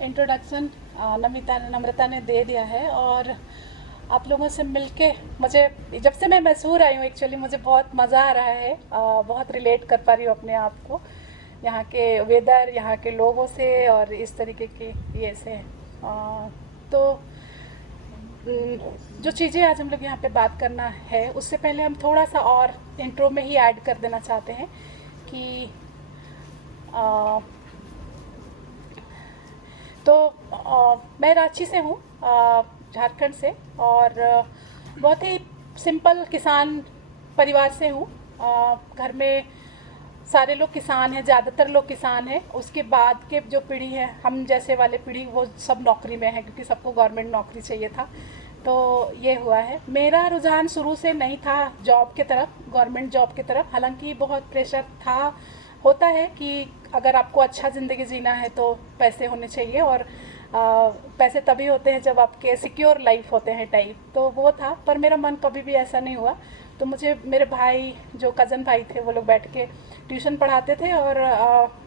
Introduction नम्रता ने दे दिया है। और आप लोगों से मिलके मुझे, जब से मैं मैसूर आई हूँ एक्चुअली, मुझे बहुत मज़ा आ रहा है। बहुत रिलेट कर पा रही हूँ अपने आप को यहाँ के वेदर, यहाँ के लोगों से और इस तरीके की ये से। तो जो चीज़ें आज हम लोग यहाँ पे बात करना है, उससे पहले हम थोड़ा सा और इंट्रो में ही ऐड कर देना चाहते हैं कि आ, तो मैं रांची से हूँ, झारखंड से, और बहुत ही सिंपल किसान परिवार से हूँ। घर में सारे लोग किसान हैं, ज़्यादातर लोग किसान हैं। उसके बाद के जो पीढ़ी है, हम जैसे वाले पीढ़ी, वो सब नौकरी में है क्योंकि सबको गवर्नमेंट नौकरी चाहिए था। तो ये हुआ है। मेरा रुझान शुरू से नहीं था जॉब की तरफ, गवर्नमेंट जॉब की तरफ। हालांकि बहुत प्रेशर था, होता है कि अगर आपको अच्छा ज़िंदगी जीना है तो पैसे होने चाहिए, और पैसे तभी होते हैं जब आपके सिक्योर लाइफ होते हैं टाइप। तो वो था, पर मेरा मन कभी भी ऐसा नहीं हुआ। तो मुझे मेरे भाई, जो कज़न भाई थे, वो लोग बैठ के ट्यूशन पढ़ाते थे और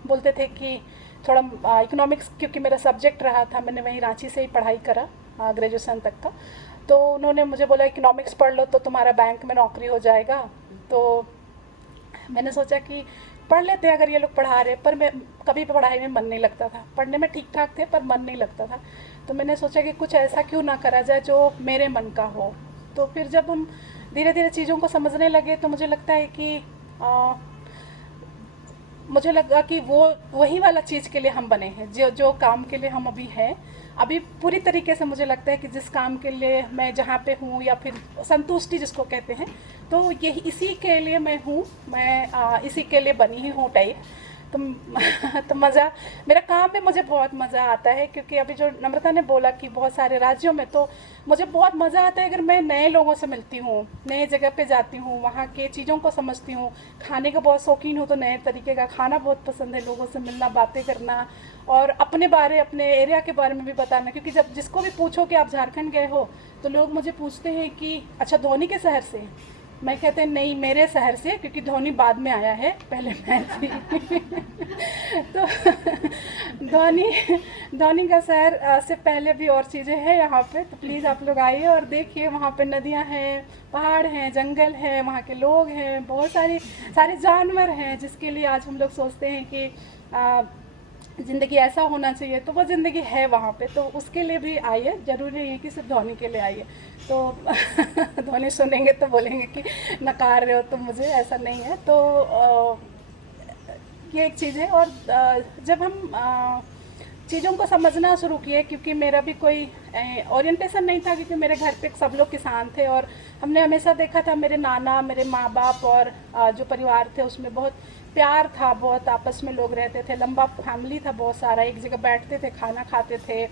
बोलते थे कि थोड़ा इकोनॉमिक्स, क्योंकि मेरा सब्जेक्ट रहा था, मैंने वहीं रांची से ही पढ़ाई करा ग्रेजुएशन तक का। तो उन्होंने मुझे बोला इकोनॉमिक्स पढ़ लो तो तुम्हारा बैंक में नौकरी हो जाएगा। तो मैंने सोचा कि पढ़ लेते हैं अगर ये लोग पढ़ा रहे, पर मैं कभी पढ़ाई में मन नहीं लगता था। पढ़ने में ठीक ठाक थे पर मन नहीं लगता था। तो मैंने सोचा कि कुछ ऐसा क्यों ना करा जाए जो मेरे मन का हो। तो फिर जब हम धीरे धीरे चीज़ों को समझने लगे तो मुझे लगता है कि मुझे लगा कि वो वही वाला चीज़ के लिए हम बने हैं, जो जो काम के लिए हम अभी हैं। अभी पूरी तरीके से मुझे लगता है कि जिस काम के लिए मैं जहाँ पे हूँ, या फिर संतुष्टि जिसको कहते हैं, तो यही इसी के लिए मैं हूँ। मैं इसी के लिए बनी ही हूँ टाइप। तो तो मज़ा, मेरा काम में मुझे बहुत मज़ा आता है, क्योंकि अभी जो नम्रता ने बोला कि बहुत सारे राज्यों में, तो मुझे बहुत मज़ा आता है अगर मैं नए लोगों से मिलती हूँ, नए जगह पे जाती हूँ, वहाँ के चीज़ों को समझती हूँ। खाने का बहुत शौकीन हूँ, तो नए तरीके का खाना बहुत पसंद है, लोगों से मिलना, बातें करना, और अपने बारे, अपने एरिया के बारे में भी बताना। क्योंकि जब जिसको भी पूछो कि आप झारखंड गए हो, तो लोग मुझे पूछते हैं कि अच्छा धोनी के शहर से। मैं कहते हैं नहीं, मेरे शहर से, क्योंकि धोनी बाद में आया है, पहले मैं थी। तो धोनी धोनी का शहर से पहले भी और चीज़ें हैं यहाँ पे। तो प्लीज़ आप लोग आइए और देखिए, वहाँ पे नदियाँ हैं, पहाड़ हैं, जंगल हैं, वहाँ के लोग हैं, बहुत सारे जानवर हैं, जिसके लिए आज हम लोग सोचते हैं कि ज़िंदगी ऐसा होना चाहिए। तो वो ज़िंदगी है वहाँ पे, तो उसके लिए भी आइए। ज़रूरी नहीं है कि सिर्फ धोनी के लिए आइए। तो धोनी सुनेंगे तो बोलेंगे कि नकार रहे हो तुम मुझे, ऐसा नहीं है। तो ये एक चीज़ है। और जब हम चीज़ों को समझना शुरू किए, क्योंकि मेरा भी कोई ओरिएंटेशन नहीं था, क्योंकि मेरे घर पे सब लोग किसान थे, और हमने हमेशा देखा था, मेरे नाना, मेरे माँ बाप और जो परिवार थे उसमें बहुत प्यार था, बहुत आपस में लोग रहते थे, लंबा फैमिली था बहुत सारा, एक जगह बैठते थे, खाना खाते थे,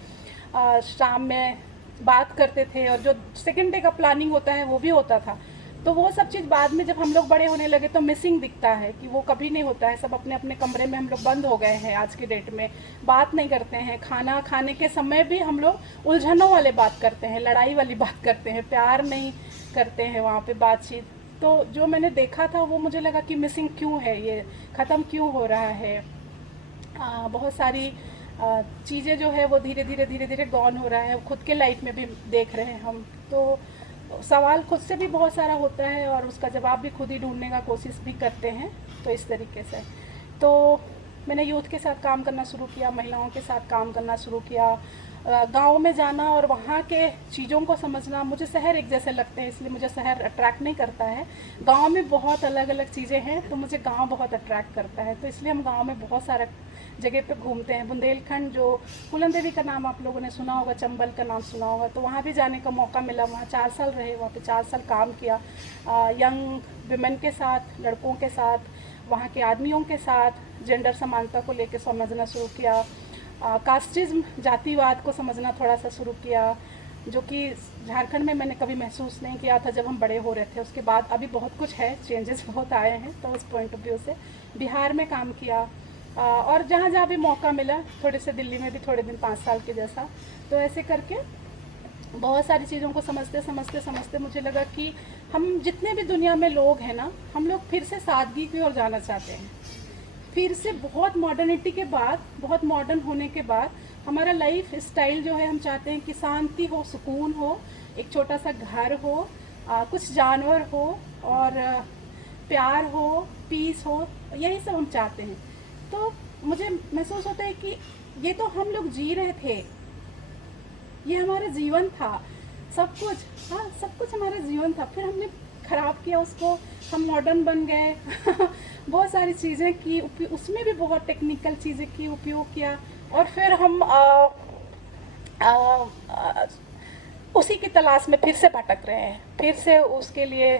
शाम में बात करते थे, और जो सेकेंड डे का प्लानिंग होता है वो भी होता था। तो वो सब चीज़ बाद में जब हम लोग बड़े होने लगे तो मिसिंग दिखता है कि वो कभी नहीं होता है। सब अपने अपने कमरे में हम लोग बंद हो गए हैं आज की डेट में, बात नहीं करते हैं। खाना खाने के समय भी हम लोग उलझनों वाले बात करते हैं, लड़ाई वाली बात करते हैं, प्यार नहीं करते हैं वहाँ पे बातचीत। तो जो मैंने देखा था वो मुझे लगा कि मिसिंग क्यों है, ये ख़त्म क्यों हो रहा है। बहुत सारी चीज़ें जो है वो धीरे धीरे गॉन हो रहा है, खुद के लाइफ में भी देख रहे हैं हम। तो सवाल खुद से भी बहुत सारा होता है, और उसका जवाब भी खुद ही ढूंढने का कोशिश भी करते हैं। तो इस तरीके से तो मैंने यूथ के साथ काम करना शुरू किया, महिलाओं के साथ काम करना शुरू किया, गांव में जाना और वहाँ के चीज़ों को समझना। मुझे शहर एक जैसे लगते हैं, इसलिए मुझे शहर अट्रैक्ट नहीं करता है। गांव में बहुत अलग अलग चीज़ें हैं, तो मुझे गांव बहुत अट्रैक्ट करता है। तो इसलिए हम गांव में बहुत सारा जगह पे घूमते हैं। बुंदेलखंड, जो फूलन देवी का नाम आप लोगों ने सुना होगा, चंबल का नाम सुना होगा, तो वहाँ भी जाने का मौका मिला। वहाँ 4 साल रहे, वहाँ पे 4 साल काम किया, यंग विमेन के साथ, लड़कों के साथ, वहाँ के आदमियों के साथ, जेंडर समानता को लेकर समझना शुरू किया, कास्टिज्म, जातिवाद को समझना थोड़ा सा शुरू किया, जो कि झारखंड में मैंने कभी महसूस नहीं किया था जब हम बड़े हो रहे थे। उसके बाद अभी बहुत कुछ है, चेंजेस बहुत आए हैं, तो उस पॉइंट ऑफ व्यू से बिहार में काम किया, और जहाँ जहाँ भी मौका मिला, थोड़े से दिल्ली में भी थोड़े दिन, 5 साल के जैसा। तो ऐसे करके बहुत सारी चीज़ों को समझते समझते समझते मुझे लगा कि हम जितने भी दुनिया में लोग हैं ना, हम लोग फिर से सादगी की ओर जाना चाहते हैं। फिर से बहुत मॉडर्निटी के बाद, बहुत मॉडर्न होने के बाद हमारा लाइफ स्टाइल जो है, हम चाहते हैं कि शांति हो, सुकून हो, एक छोटा सा घर हो, कुछ जानवर हो, और प्यार हो, पीस हो, यही सब हम चाहते हैं। तो मुझे महसूस होता है कि ये तो हम लोग जी रहे थे, ये हमारा जीवन था, सब कुछ, हाँ सब कुछ हमारा जीवन था। फिर हमने ख़राब किया उसको, हम मॉडर्न बन गए बहुत सारी चीज़ें की, उसमें भी बहुत टेक्निकल चीज़ें की, उपयोग किया, और फिर हम आ, आ, उसी की तलाश में फिर से भटक रहे हैं, फिर से उसके लिए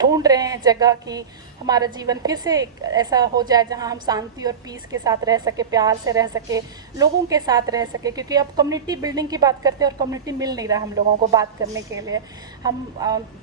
ढूंढ रहे हैं जगह कि हमारा जीवन फिर से ऐसा हो जाए जहां हम शांति और पीस के साथ रह सके, प्यार से रह सके, लोगों के साथ रह सके। क्योंकि अब कम्युनिटी बिल्डिंग की बात करते हैं और कम्युनिटी मिल नहीं रहा हम लोगों को बात करने के लिए। हम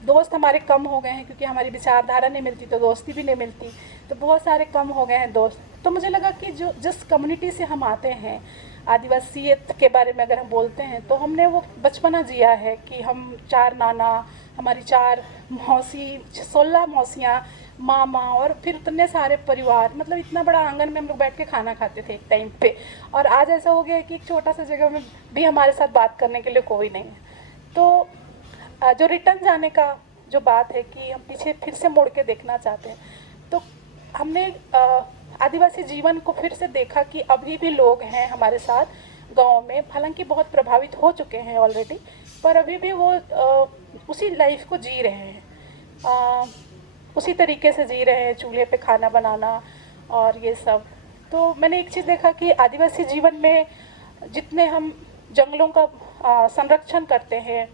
दोस्त हमारे कम हो गए हैं, क्योंकि हमारी विचारधारा नहीं मिलती तो दोस्ती भी नहीं मिलती, तो बहुत सारे कम हो गए हैं दोस्त। तो मुझे लगा कि जो जिस कम्युनिटी से हम आते हैं, आदिवासियत के बारे में अगर हम बोलते हैं, तो हमने वो बचपना जिया है कि हम 4 नाना, हमारी 4 मौसी, 16 मौसियाँ, मामा, और फिर उतने सारे परिवार, मतलब इतना बड़ा आंगन में हम लोग बैठ के खाना खाते थे एक टाइम पे। और आज ऐसा हो गया है कि एक छोटा सा जगह में भी हमारे साथ बात करने के लिए कोई नहीं है। तो जो रिटर्न जाने का जो बात है कि हम पीछे फिर से मुड़ के देखना चाहते हैं, तो हमने आदिवासी जीवन को फिर से देखा कि अभी भी लोग हैं हमारे साथ गांव में, हालांकि बहुत प्रभावित हो चुके हैं ऑलरेडी, पर अभी भी वो उसी लाइफ को जी रहे हैं, उसी तरीके से जी रहे हैं, चूल्हे पे खाना बनाना और ये सब। तो मैंने एक चीज़ देखा कि आदिवासी जीवन में जितने हम जंगलों का संरक्षण करते हैं,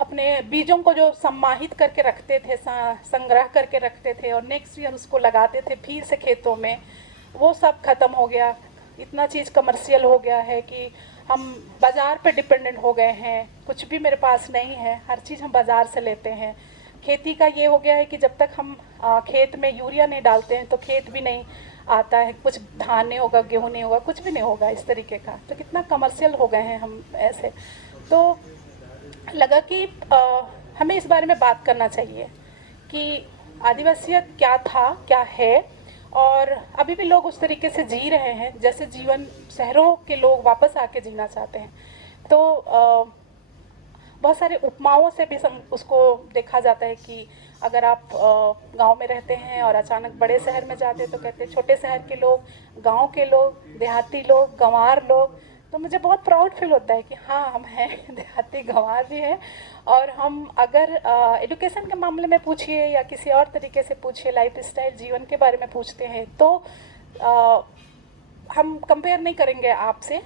अपने बीजों को जो सम्माहित करके रखते थे, संग्रह करके रखते थे और नेक्स्ट ईयर उसको लगाते थे फिर से खेतों में, वो सब ख़त्म हो गया। इतना चीज़ कमर्शियल हो गया है कि हम बाज़ार पे डिपेंडेंट हो गए हैं, कुछ भी मेरे पास नहीं है, हर चीज़ हम बाज़ार से लेते हैं। खेती का ये हो गया है कि जब तक हम खेत में यूरिया नहीं डालते हैं तो खेत भी नहीं आता है, कुछ धान नहीं होगा, गेहूँ नहीं होगा, कुछ भी नहीं होगा इस तरीके का। तो कितना कमर्शियल हो गए हैं हम ऐसे। तो लगा कि हमें इस बारे में बात करना चाहिए कि आदिवासियत क्या था, क्या है, और अभी भी लोग उस तरीके से जी रहे हैं जैसे जीवन शहरों के लोग वापस आके जीना चाहते हैं। तो बहुत सारे उपमाओं से भी उसको देखा जाता है कि अगर आप गांव में रहते हैं और अचानक बड़े शहर में जाते हैं तो कहते हैं छोटे शहर के लोग, गांव के लोग, देहाती लोग, गंवार लोग। तो मुझे बहुत प्राउड फील होता है कि हाँ, हम हैं देहाती, गंवार भी हैं। और हम अगर एजुकेशन के मामले में पूछिए या किसी और तरीके से पूछिए, लाइफ स्टाइल, जीवन के बारे में पूछते हैं, तो हम कंपेयर नहीं करेंगे आपसे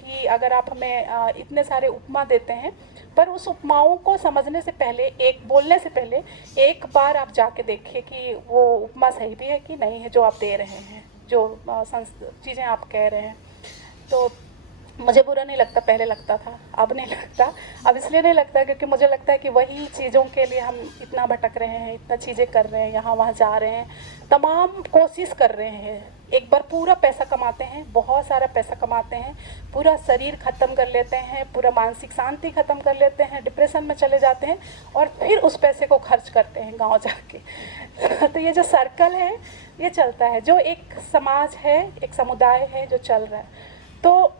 कि अगर आप हमें इतने सारे उपमा देते हैं, पर उस उपमाओं को समझने से पहले, एक बोलने से पहले एक बार आप जाके देखिए कि वो उपमा सही भी है कि नहीं है जो आप दे रहे हैं, जो चीज़ें आप कह रहे हैं। तो मुझे बुरा नहीं लगता, पहले लगता था, अब नहीं लगता। अब इसलिए नहीं लगता क्योंकि मुझे लगता है कि वही चीज़ों के लिए हम इतना भटक रहे हैं, इतना चीज़ें कर रहे हैं, यहाँ वहाँ जा रहे हैं, तमाम कोशिश कर रहे हैं। एक बार पूरा पैसा कमाते हैं, बहुत सारा पैसा कमाते हैं, पूरा शरीर ख़त्म कर लेते हैं, पूरा मानसिक शांति ख़त्म कर लेते हैं, डिप्रेशन में चले जाते हैं, और फिर उस पैसे को खर्च करते हैं गाँव जाके तो ये जो सर्कल है ये चलता है, जो एक समाज है, एक समुदाय है जो चल रहा है। तो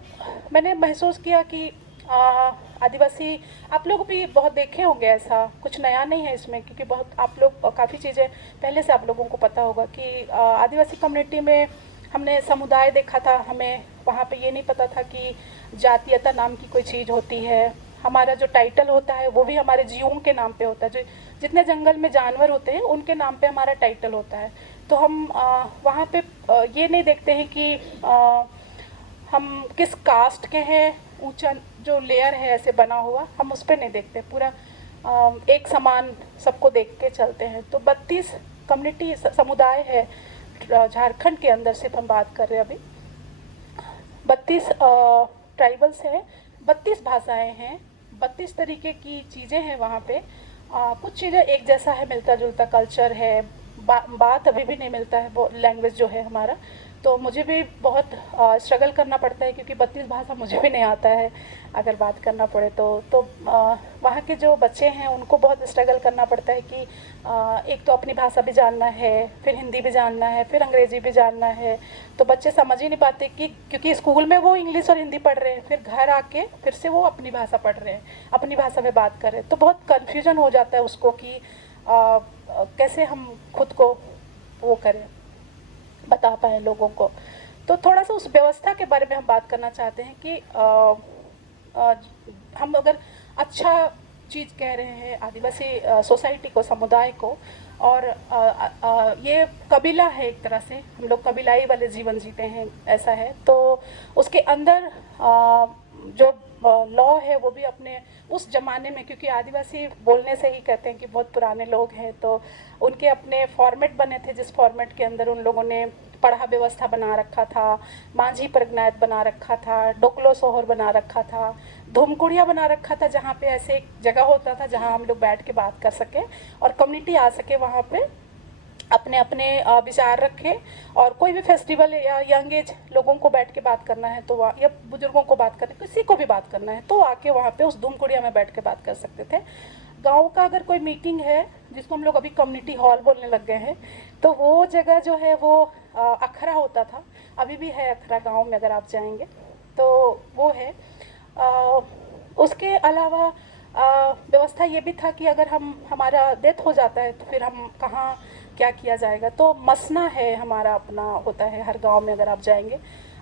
मैंने महसूस किया कि आदिवासी, आप लोग भी बहुत देखे होंगे, ऐसा कुछ नया नहीं है इसमें, क्योंकि बहुत आप लोग काफ़ी चीज़ें पहले से आप लोगों को पता होगा कि आदिवासी कम्युनिटी में हमने समुदाय देखा था, हमें वहाँ पे ये नहीं पता था कि जातीयता नाम की कोई चीज़ होती है। हमारा जो टाइटल होता है वो भी हमारे जीवों के नाम पे होता है, जो जितने जंगल में जानवर होते हैं उनके नाम पे हमारा टाइटल होता है। तो हम वहाँ पे ये नहीं देखते हैं कि हम किस कास्ट के हैं, ऊंचा जो लेयर है ऐसे बना हुआ, हम उस पर नहीं देखते, पूरा एक समान सबको देख के चलते हैं। तो 32 कम्युनिटी समुदाय है झारखंड के अंदर, सिर्फ हम बात कर रहे हैं अभी, 32 ट्राइबल्स हैं, 32 भाषाएं हैं, 32 तरीके की चीज़ें हैं वहाँ पे। कुछ चीज़ें एक जैसा है, मिलता जुलता कल्चर है, बात अभी भी नहीं मिलता है, वो लैंग्वेज जो है हमारा, तो मुझे भी बहुत स्ट्रगल करना पड़ता है, क्योंकि 32 भाषा मुझे भी नहीं आता है अगर बात करना पड़े तो वहाँ के जो बच्चे हैं उनको बहुत स्ट्रगल करना पड़ता है कि एक तो अपनी भाषा भी जानना है, फिर हिंदी भी जानना है, फिर अंग्रेज़ी भी जानना है। तो बच्चे समझ ही नहीं पाते कि क्योंकि स्कूल में वो इंग्लिश और हिंदी पढ़ रहे हैं, फिर घर आके फिर से वो अपनी भाषा पढ़ रहे हैं, अपनी भाषा में बात कर रहे हैं, तो बहुत कन्फ्यूजन हो जाता है उसको कि कैसे हम खुद को वो करें, बता पाए लोगों को। तो थोड़ा सा उस व्यवस्था के बारे में हम बात करना चाहते हैं कि हम अगर अच्छा चीज़ कह रहे हैं आदिवासी सोसाइटी को, समुदाय को, और ये कबीला है एक तरह से, हम लोग कबीलाई वाले जीवन जीते हैं ऐसा है, तो उसके अंदर जो लॉ है वो भी अपने उस ज़माने में, क्योंकि आदिवासी बोलने से ही कहते हैं कि बहुत पुराने लोग हैं, तो उनके अपने फॉर्मेट बने थे जिस फॉर्मेट के अंदर उन लोगों ने पढ़ा व्यवस्था बना रखा था, मांझी प्रज्ञात बना रखा था, डोकलो सोहर बना रखा था, धूमकुड़िया बना रखा था, जहाँ पे ऐसे एक जगह होता था जहाँ हम लोग बैठ के बात कर सके और कम्युनिटी आ सके, वहाँ पे अपने अपने विचार रखें, और कोई भी फेस्टिवल या यंग एज लोगों को बैठ के बात करना है तो या बुजुर्गों को बात करना है, किसी को भी बात करना है तो आके वहाँ पे उस धूमकुड़िया में बैठ के बात कर सकते थे। गांव का अगर कोई मीटिंग है, जिसको हम लोग अभी कम्युनिटी हॉल बोलने लग गए हैं, तो वो जगह जो है वो अखरा होता था, अभी भी है अखरा गांव में अगर आप जाएंगे तो वो है। उसके अलावा व्यवस्था ये भी था कि अगर हमारा डेथ हो जाता है तो फिर हम कहाँ क्या किया जाएगा, तो मसना है हमारा अपना होता है हर गांव में अगर आप जाएंगे।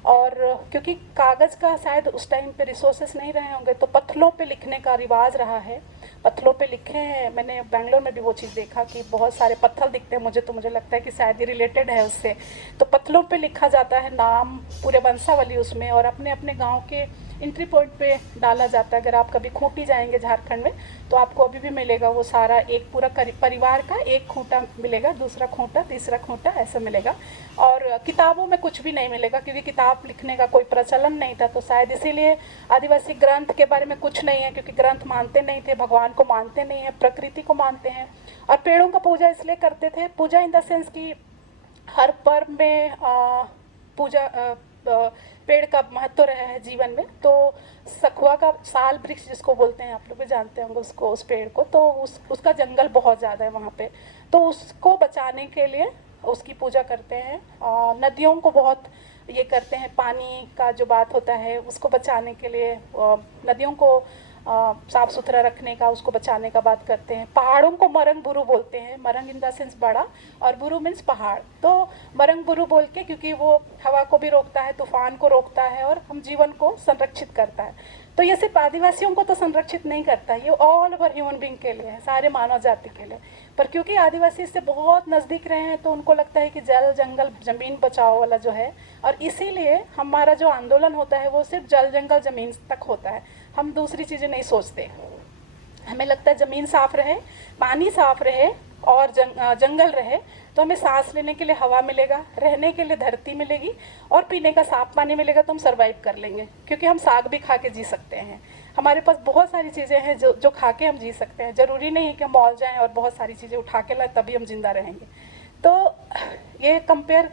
और क्योंकि कागज़ का शायद उस टाइम पे रिसोर्सेस नहीं रहे होंगे, तो पत्थलों पे लिखने का रिवाज रहा है, पत्थलों पे लिखे हैं। मैंने बेंगलोर में भी वो चीज़ देखा कि बहुत सारे पत्थर दिखते हैं मुझे, तो मुझे लगता है कि शायद ये रिलेटेड है उससे। तो पत्थलों पे लिखा जाता है नाम पूरे वंशावली उसमें, और अपने अपने गाँव के एंट्री पॉइंट पे डाला जाता है। अगर आप कभी खूंटी जाएंगे झारखंड में तो आपको अभी भी मिलेगा वो सारा, एक पूरा परिवार का एक खूंटा मिलेगा, दूसरा खूंटा, तीसरा खूंटा, ऐसा मिलेगा। और किताबों में कुछ भी नहीं मिलेगा, क्योंकि किताब लिखने का कोई प्रचलन नहीं था, तो शायद इसीलिए आदिवासी ग्रंथ के बारे में कुछ नहीं है, क्योंकि ग्रंथ मानते नहीं थे, भगवान को मानते नहीं है, प्रकृति को मानते हैं। और पेड़ों का पूजा इसलिए करते थे, पूजा इन द सेंस कि हर पर्व में पूजा पेड़ का महत्व रहा है जीवन में। तो सखुआ का साल वृक्ष जिसको बोलते हैं, आप लोग भी जानते होंगे उसको, उस पेड़ को, तो उसका जंगल बहुत ज़्यादा है वहाँ पे, तो उसको बचाने के लिए उसकी पूजा करते हैं। नदियों को बहुत ये करते हैं, पानी का जो बात होता है उसको बचाने के लिए नदियों को साफ़ सुथरा रखने का, उसको बचाने का बात करते हैं। पहाड़ों को मरंग बुरु बोलते हैं, मरंग इन द सेंस बड़ा, और बुरु मीन्स पहाड़। तो मरंग बुरु बोल के, क्योंकि वो हवा को भी रोकता है, तूफान को रोकता है, और हम जीवन को संरक्षित करता है। तो ये सिर्फ आदिवासियों को तो संरक्षित नहीं करता, ये ऑल ओवर ह्यूमन बींग के लिए है, सारे मानव जाति के लिए। पर क्योंकि आदिवासी इससे बहुत नज़दीक रहे हैं, तो उनको लगता है कि जल जंगल ज़मीन बचाओ वाला जो है, और इसीलिए हमारा जो आंदोलन होता है वो सिर्फ जल जंगल ज़मीन तक होता है, हम दूसरी चीज़ें नहीं सोचते। हमें लगता है ज़मीन साफ़ रहे, पानी साफ़ रहे, और जंगल रहे, तो हमें सांस लेने के लिए हवा मिलेगा, रहने के लिए धरती मिलेगी, और पीने का साफ पानी मिलेगा, तो हम सर्वाइव कर लेंगे। क्योंकि हम साग भी खा के जी सकते हैं, हमारे पास बहुत सारी चीज़ें हैं जो खा के हम जी सकते हैं। ज़रूरी नहीं है कि हम मॉल जाएं और बहुत सारी चीज़ें उठा के लाएं तभी हम जिंदा रहेंगे। तो ये कंपेयर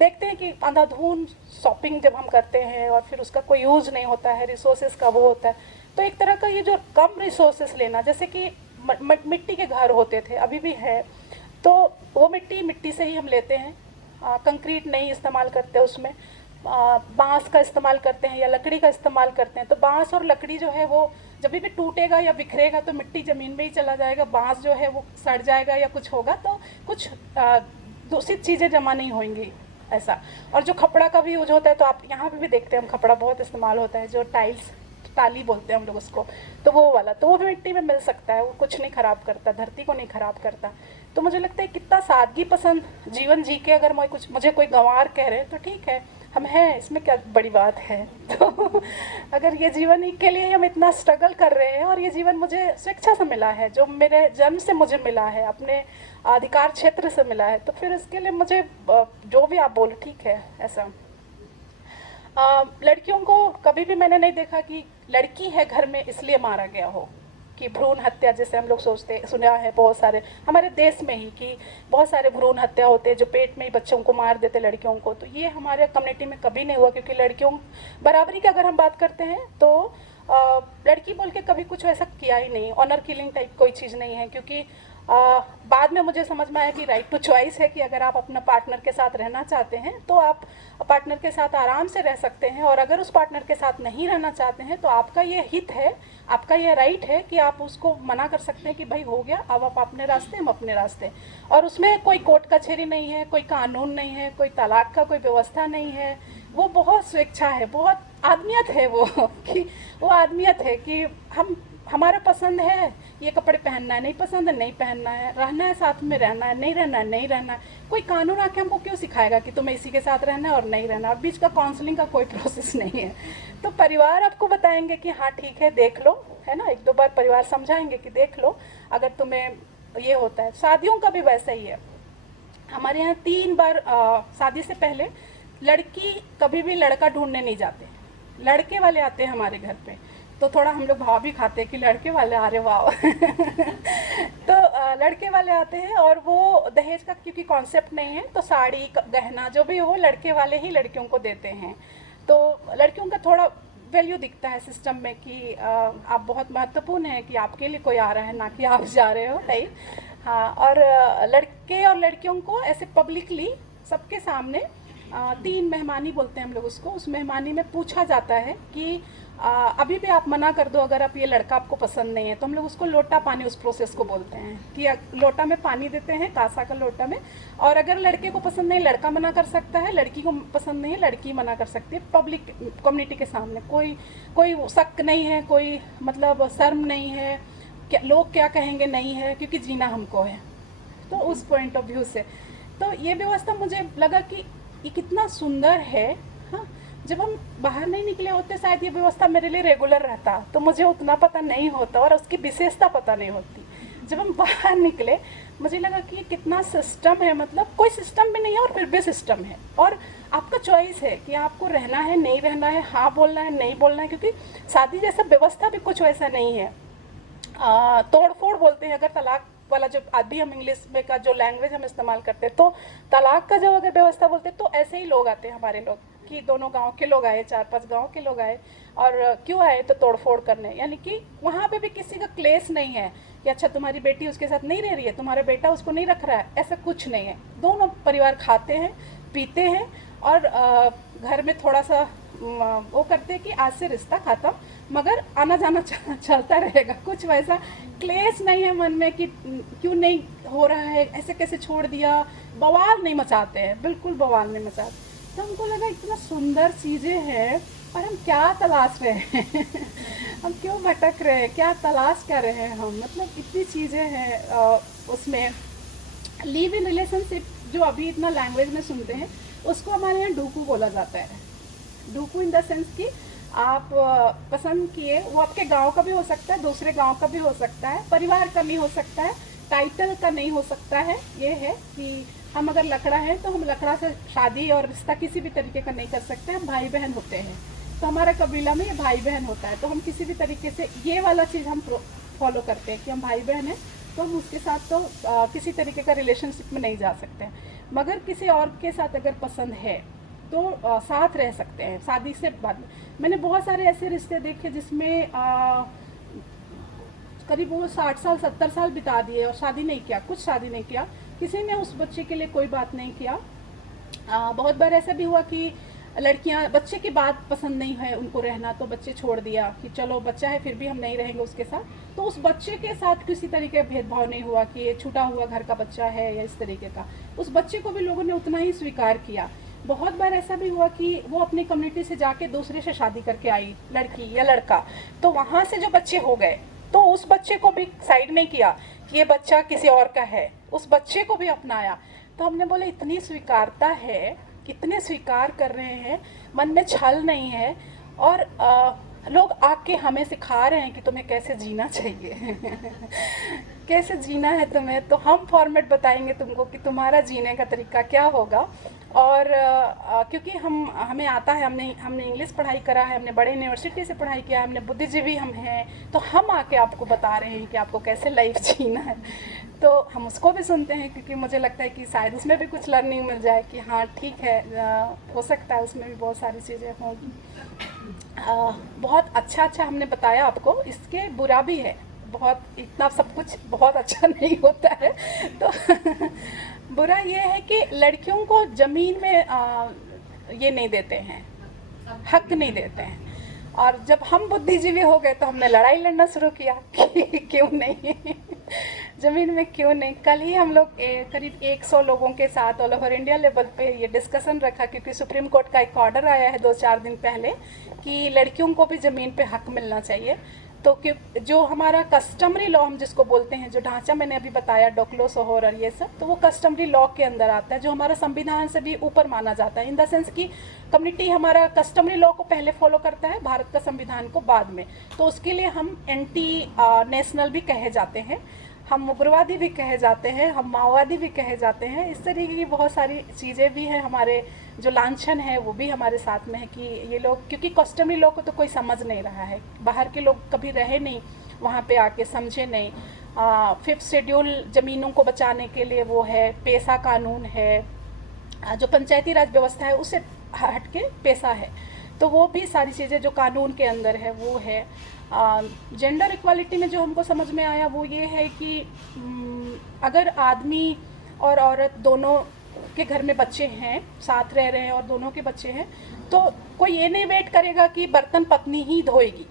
देखते हैं कि अंधाधुंध शॉपिंग जब हम करते हैं और फिर उसका कोई यूज़ नहीं होता है, रिसोर्सेज का वो होता है, तो एक तरह का ये जो कम रिसोर्सेज लेना, जैसे कि मिट्टी के घर होते थे, अभी भी है, तो वो मिट्टी से ही हम लेते हैं, कंक्रीट नहीं इस्तेमाल करते उसमें, बांस का इस्तेमाल करते हैं या लकड़ी का इस्तेमाल करते हैं। तो बांस और लकड़ी जो है वो जब भी टूटेगा या बिखरेगा तो मिट्टी ज़मीन में ही चला जाएगा, बांस जो है वो सड़ जाएगा या कुछ होगा, तो कुछ दूषित चीज़ें जमा नहीं होंगी ऐसा। और जो खपड़ा का भी यूज होता है, तो आप यहाँ पे भी देखते हैं हम, खपड़ा बहुत इस्तेमाल होता है, जो टाइल्स, टाली बोलते हैं हम लोग उसको, तो वो वाला, तो वो भी मिट्टी में मिल सकता है, वो कुछ नहीं ख़राब करता, धरती को नहीं ख़राब करता। तो मुझे लगता है कितना सादगी पसंद जीवन जी के अगर मुझे कोई गंवार कह रहे हैं तो ठीक है, हम हैं, इसमें क्या बड़ी बात है। तो अगर ये जीवन ही के लिए हम इतना स्ट्रगल कर रहे हैं, और ये जीवन मुझे स्वेच्छा से मिला है, जो मेरे जन्म से मुझे मिला है, अपने अधिकार क्षेत्र से मिला है, तो फिर इसके लिए मुझे जो भी आप बोलो ठीक है ऐसा। लड़कियों को कभी भी मैंने नहीं देखा कि लड़की है घर में इसलिए मारा गया हो, कि भ्रूण हत्या जैसे हम लोग सोचते सुना है बहुत सारे हमारे देश में ही कि बहुत सारे भ्रूण हत्या होते हैं जो पेट में ही बच्चों को मार देते लड़कियों को, तो ये हमारे कम्युनिटी में कभी नहीं हुआ, क्योंकि लड़कियों बराबरी की अगर हम बात करते हैं तो लड़की बोल के कभी कुछ वैसा किया ही नहीं, ऑनर किलिंग टाइप कोई चीज़ नहीं है। क्योंकि बाद में मुझे समझ में आया कि राइट टू चॉइस है कि अगर आप अपना पार्टनर के साथ रहना चाहते हैं तो आप पार्टनर के साथ आराम से रह सकते हैं, और अगर उस पार्टनर के साथ नहीं रहना चाहते हैं तो आपका ये हित है, आपका ये राइट है कि आप उसको मना कर सकते हैं कि भाई हो गया, अब आप अपने रास्ते, हम अपने रास्ते। और उसमें कोई कोर्ट कचहरी नहीं है, कोई कानून नहीं है, कोई तलाक का कोई व्यवस्था नहीं है। वो बहुत स्वेच्छा है, बहुत आदमियत है वो कि वो आदमियत है कि हमारा पसंद है ये कपड़े पहनना है, नहीं पसंद है नहीं पहनना है, रहना है साथ में रहना है, नहीं रहना है नहीं रहना है। कोई कानून आके हमको क्यों सिखाएगा कि तुम्हें इसी के साथ रहना है और नहीं रहना, और बीच का काउंसलिंग का कोई प्रोसेस नहीं है। तो परिवार आपको बताएंगे कि हाँ ठीक है देख लो, है ना, 1-2 बार परिवार समझाएंगे कि देख लो अगर तुम्हें ये होता है। शादियों का भी वैसा ही है, हमारे यहाँ 3 बार शादी से पहले लड़की कभी भी लड़का ढूंढने नहीं जाते, लड़के वाले आते हैं हमारे घर पे। तो थोड़ा हम लोग भाव भी खाते हैं कि लड़के वाले आ रहे, वाह तो लड़के वाले आते हैं, और वो दहेज का क्योंकि कॉन्सेप्ट नहीं है तो साड़ी गहना जो भी हो लड़के वाले ही लड़कियों को देते हैं। तो लड़कियों का थोड़ा वैल्यू दिखता है सिस्टम में कि आप बहुत महत्वपूर्ण है कि आपके लिए कोई आ रहा है, ना कि आप जा रहे हो, नहीं। हाँ, और लड़के और लड़कियों को ऐसे पब्लिकली सबके सामने 3 मेहमानी बोलते हैं हम लोग उसको, उस मेहमानी में पूछा जाता है कि अभी भी आप मना कर दो अगर आप ये लड़का आपको पसंद नहीं है, तो हम लोग उसको लोटा पानी उस प्रोसेस को बोलते हैं कि लोटा में पानी देते हैं, कांसा का लोटा में, और अगर लड़के को पसंद नहीं लड़का मना कर सकता है, लड़की को पसंद नहीं है लड़की मना कर सकती है, पब्लिक कम्युनिटी के सामने। कोई शक नहीं है, कोई मतलब शर्म नहीं है, क्या लोग क्या कहेंगे नहीं है, क्योंकि जीना हमको है। तो उस पॉइंट ऑफ व्यू से तो ये व्यवस्था मुझे लगा कि ये कितना सुंदर है। हाँ, जब हम बाहर नहीं निकले होते शायद ये व्यवस्था मेरे लिए रेगुलर रहता तो मुझे उतना पता नहीं होता और उसकी विशेषता पता नहीं होती। जब हम बाहर निकले मुझे लगा कि ये कितना सिस्टम है, मतलब कोई सिस्टम भी नहीं है और फिर भी सिस्टम है, और आपका चॉइस है कि आपको रहना है नहीं रहना है, हाँ बोलना है नहीं बोलना है, क्योंकि शादी जैसा व्यवस्था भी कुछ वैसा नहीं है। तोड़ फोड़ बोलते हैं, अगर तलाक वाला जो अभी हम इंग्लिश में का जो लैंग्वेज हम इस्तेमाल करते हैं, तो तलाक का जब अगर व्यवस्था बोलते हैं तो ऐसे ही लोग आते हैं हमारे लोग कि दोनों गांव के लोग आए, 4-5 गांव के लोग आए, और क्यों आए तो तोड़फोड़ करने, यानी कि वहाँ पे भी किसी का क्लेश नहीं है कि अच्छा तुम्हारी बेटी उसके साथ नहीं रह रही है, तुम्हारा बेटा उसको नहीं रख रहा है, ऐसा कुछ नहीं है। दोनों परिवार खाते हैं पीते हैं और घर में थोड़ा सा वो करते हैं कि आज से रिश्ता खत्म, मगर आना जाना चलता रहेगा, कुछ वैसा क्लेश नहीं है मन में कि क्यों नहीं हो रहा है, ऐसे कैसे छोड़ दिया, बवाल नहीं मचाते हैं, बिल्कुल बवाल नहीं मचाते। तो हमको लगा इतना सुंदर चीज़ें हैं और हम क्या तलाश रहे हैं हम क्यों भटक रहे हैं, क्या तलाश कर रहे हैं हम, मतलब इतनी चीज़ें हैं उसमें। लिव इन रिलेशनशिप जो अभी इतना लैंग्वेज में सुनते हैं उसको हमारे यहाँ डूकू बोला जाता है। डूकू इन द सेंस कि आप पसंद किए, वो आपके गांव का भी हो सकता है, दूसरे गांव का भी हो सकता है, परिवार का नहीं हो सकता है, टाइटल का नहीं हो सकता है। ये है कि हम अगर लकड़ा है तो हम लकड़ा से शादी और रिश्ता किसी भी तरीके का नहीं कर सकते, हम भाई बहन होते हैं, तो हमारा कबीला में ये भाई बहन होता है, तो हम किसी भी तरीके से ये वाला चीज़ हम फॉलो करते हैं कि हम भाई बहन हैं, तो हम उसके साथ तो किसी तरीके का रिलेशनशिप में नहीं जा सकते हैं। मगर किसी और के साथ अगर पसंद है तो साथ रह सकते हैं शादी से बाद में। मैंने बहुत सारे ऐसे रिश्ते देखे जिसमें करीब वो 60 साल 70 साल बिता दिए और शादी नहीं किया, कुछ शादी नहीं किया, किसी ने उस बच्चे के लिए कोई बात नहीं किया। बहुत बार ऐसा भी हुआ कि लड़कियां बच्चे की बात पसंद नहीं है उनको रहना, तो बच्चे छोड़ दिया कि चलो बच्चा है फिर भी हम नहीं रहेंगे उसके साथ, तो उस बच्चे के साथ किसी तरीके का भेदभाव नहीं हुआ कि ये छूटा हुआ घर का बच्चा है या इस तरीके का, उस बच्चे को भी लोगों ने उतना ही स्वीकार किया। बहुत बार ऐसा भी हुआ कि वो अपनी कम्युनिटी से जाके दूसरे से शादी करके आई लड़की या लड़का, तो वहाँ से जो बच्चे हो गए तो उस बच्चे को भी साइड नहीं किया कि ये बच्चा किसी और का है, उस बच्चे को भी अपनाया। तो हमने बोले इतनी स्वीकारता है, कितने स्वीकार कर रहे हैं, मन में छल नहीं है, और लोग आके हमें सिखा रहे हैं कि तुम्हें कैसे जीना चाहिए कैसे जीना है तुम्हें, तो हम फॉर्मेट बताएंगे तुमको कि तुम्हारा जीने का तरीका क्या होगा। और क्योंकि हमें आता है, हमने इंग्लिश पढ़ाई करा है, हमने बड़े यूनिवर्सिटी से पढ़ाई किया है, हमने बुद्धिजीवी हम हैं, तो हम आके आपको बता रहे हैं कि आपको कैसे लाइफ जीना है। तो हम उसको भी सुनते हैं, क्योंकि मुझे लगता है कि शायद उसमें भी कुछ लर्निंग मिल जाए कि हाँ ठीक है, हो सकता है उसमें भी बहुत सारी चीज़ें होंगी। बहुत अच्छा हमने बताया आपको, इसके बुरा भी है बहुत, इतना सब कुछ बहुत अच्छा नहीं होता है। तो बुरा ये है कि लड़कियों को ज़मीन में ये नहीं देते हैं, हक नहीं देते हैं। और जब हम बुद्धिजीवी हो गए तो हमने लड़ाई लड़ना शुरू किया कि क्यों नहीं, ज़मीन में क्यों नहीं। कल ही हम लोग करीब 100 लोगों के साथ ऑल ओवर इंडिया लेवल पे ये डिस्कशन रखा, क्योंकि सुप्रीम कोर्ट का एक ऑर्डर आया है 2-4 दिन पहले कि लड़कियों को भी ज़मीन पे हक मिलना चाहिए। तो जो हमारा कस्टमरी लॉ हम जिसको बोलते हैं, जो ढांचा मैंने अभी बताया डोक्लो सोहोर और ये सब, तो वो कस्टमरी लॉ के अंदर आता है, जो हमारा संविधान से भी ऊपर माना जाता है। इन द सेंस कि कम्युनिटी हमारा कस्टमरी लॉ को पहले फॉलो करता है, भारत का संविधान को बाद में। तो उसके लिए हम एंटी नेशनल भी कहे जाते हैं, हम उग्रवादी भी कहे जाते हैं, हम माओवादी भी कहे जाते हैं। इस तरीके की बहुत सारी चीज़ें भी हैं, हमारे जो लांछन है वो भी हमारे साथ में है कि ये लोग, क्योंकि कस्टमरी लॉ को तो कोई समझ नहीं रहा है, बाहर के लोग कभी रहे नहीं वहाँ पे आके, समझे नहीं। 5th शेड्यूल ज़मीनों को बचाने के लिए वो है, पेशा कानून है, जो पंचायती राज व्यवस्था है उससे हट के पेशा है, तो वो भी सारी चीज़ें जो कानून के अंदर है वो है। जेंडर इक्वालिटी में जो हमको समझ में आया वो ये है कि अगर आदमी और औरत दोनों के घर में बच्चे हैं, साथ रह रहे हैं और दोनों के बच्चे हैं, तो कोई ये नहीं वेट करेगा कि बर्तन पत्नी ही धोएगी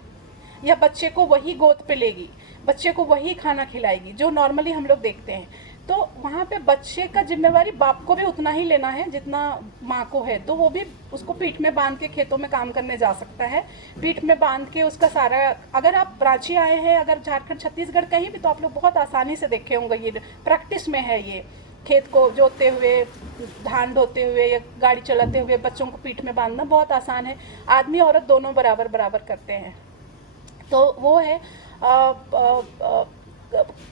या बच्चे को वही गोद पे लेगी, बच्चे को वही खाना खिलाएगी, जो नॉर्मली हम लोग देखते हैं। तो वहाँ पे बच्चे का जिम्मेवारी बाप को भी उतना ही लेना है जितना माँ को है। तो वो भी उसको पीठ में बांध के खेतों में काम करने जा सकता है, पीठ में बांध के उसका सारा, अगर आप रांची आए हैं, अगर झारखंड छत्तीसगढ़ कहीं भी, तो आप लोग बहुत आसानी से देखे होंगे, ये प्रैक्टिस में है, ये खेत को जोतते हुए, धान ढोते हुए या गाड़ी चलाते हुए बच्चों को पीठ में बांधना बहुत आसान है। आदमी औरत दोनों बराबर बराबर करते हैं। तो वो है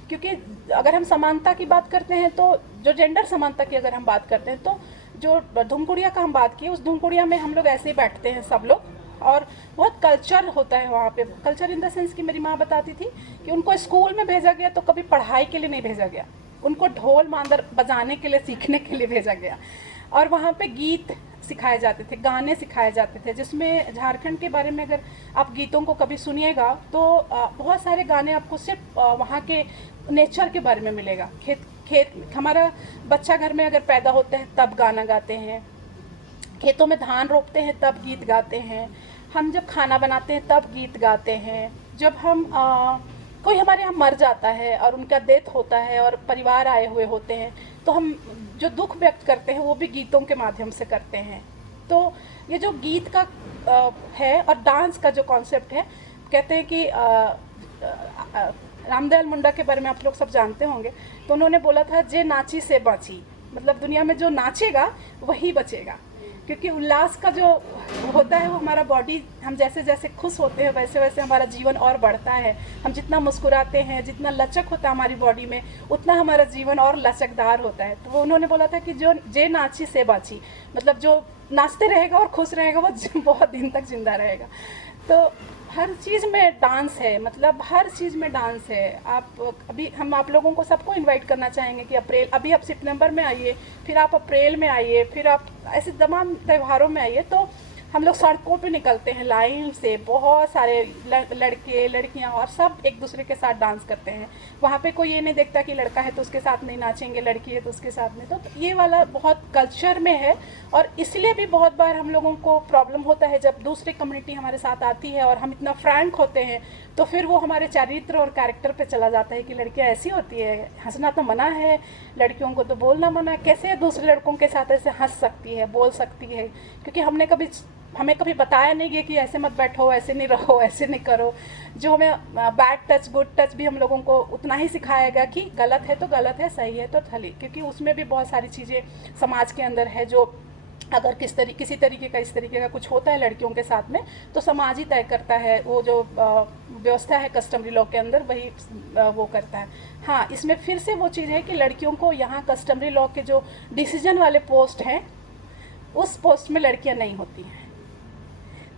क्योंकि अगर हम समानता की बात करते हैं, तो जो जेंडर समानता की अगर हम बात करते हैं, तो जो धूमकुड़िया का हम बात किए, उस धूमकुड़िया में हम लोग ऐसे ही बैठते हैं सब लोग, और बहुत कल्चर होता है वहाँ पे। कल्चर इन द सेंस कि मेरी माँ बताती थी कि उनको स्कूल में भेजा गया तो कभी पढ़ाई के लिए नहीं भेजा गया, उनको ढोल मांदर बजाने के लिए, सीखने के लिए भेजा गया। और वहाँ पे गीत सिखाए जाते थे, गाने सिखाए जाते थे, जिसमें झारखंड के बारे में अगर आप गीतों को कभी सुनिएगा तो बहुत सारे गाने आपको सिर्फ वहाँ के नेचर के बारे में मिलेगा। खेत हमारा बच्चा घर में अगर पैदा होता है तब गाना गाते हैं, खेतों में धान रोपते हैं तब गीत गाते हैं, हम जब खाना बनाते हैं तब गीत गाते हैं, जब हम कोई हमारे यहाँ मर जाता है और उनका डेथ होता है और परिवार आए हुए होते हैं, तो हम जो दुख व्यक्त करते हैं वो भी गीतों के माध्यम से करते हैं। तो ये जो गीत का है, और डांस का जो कॉन्सेप्ट है, कहते हैं कि रामदयाल मुंडा के बारे में आप लोग सब जानते होंगे, तो उन्होंने बोला था जे नाची से बाची, मतलब दुनिया में जो नाचेगा वही बचेगा, क्योंकि उल्लास का जो होता है वो हमारा बॉडी, हम जैसे जैसे खुश होते हैं वैसे वैसे हमारा जीवन और बढ़ता है। हम जितना मुस्कुराते हैं, जितना लचक होता है हमारी बॉडी में, उतना हमारा जीवन और लचकदार होता है। तो वो उन्होंने बोला था कि जो जे नाची से बाची, मतलब जो नाचते रहेगा और खुश रहेगा वो बहुत दिन तक जिंदा रहेगा। तो हर चीज़ में डांस है, मतलब हर चीज़ में डांस है। अभी हम आप लोगों को सबको इनवाइट करना चाहेंगे कि अभी आप सितंबर में आइए, फिर आप अप्रैल में आइए, फिर आप ऐसे तमाम त्योहारों में आइए। तो हम लोग सड़कों पे निकलते हैं लाइन से, बहुत सारे लड़के लड़कियां और सब एक दूसरे के साथ डांस करते हैं। वहाँ पे कोई ये नहीं देखता कि लड़का है तो उसके साथ नहीं नाचेंगे, लड़की है तो उसके साथ नहीं। तो ये वाला बहुत कल्चर में है, और इसलिए भी बहुत बार हम लोगों को प्रॉब्लम होता है जब दूसरी कम्युनिटी हमारे साथ आती है और हम इतना फ्रैंक होते हैं, तो फिर वो हमारे चरित्र और कैरेक्टर पे चला जाता है कि लड़कियाँ ऐसी होती है, हंसना तो मना है, लड़कियों को तो बोलना मना है, कैसे दूसरे लड़कों के साथ ऐसे हंस सकती है, बोल सकती है, क्योंकि हमें कभी बताया नहीं गया कि ऐसे मत बैठो, ऐसे नहीं रहो, ऐसे नहीं करो। जो हमें बैड टच गुड टच भी हम लोगों को उतना ही सिखाया गया कि गलत है तो गलत है, सही है तो सही, क्योंकि उसमें भी बहुत सारी चीज़ें समाज के अंदर है जो अगर किसी तरीके का इस तरीके का कुछ होता है लड़कियों के साथ में, तो समाज ही तय करता है, वो जो व्यवस्था है कस्टमरी लॉ के अंदर वही वो करता है। हाँ, इसमें फिर से वो चीज़ है कि लड़कियों को यहाँ कस्टमरी लॉ के जो डिसीजन वाले पोस्ट हैं उस पोस्ट में लड़कियां नहीं होती हैं।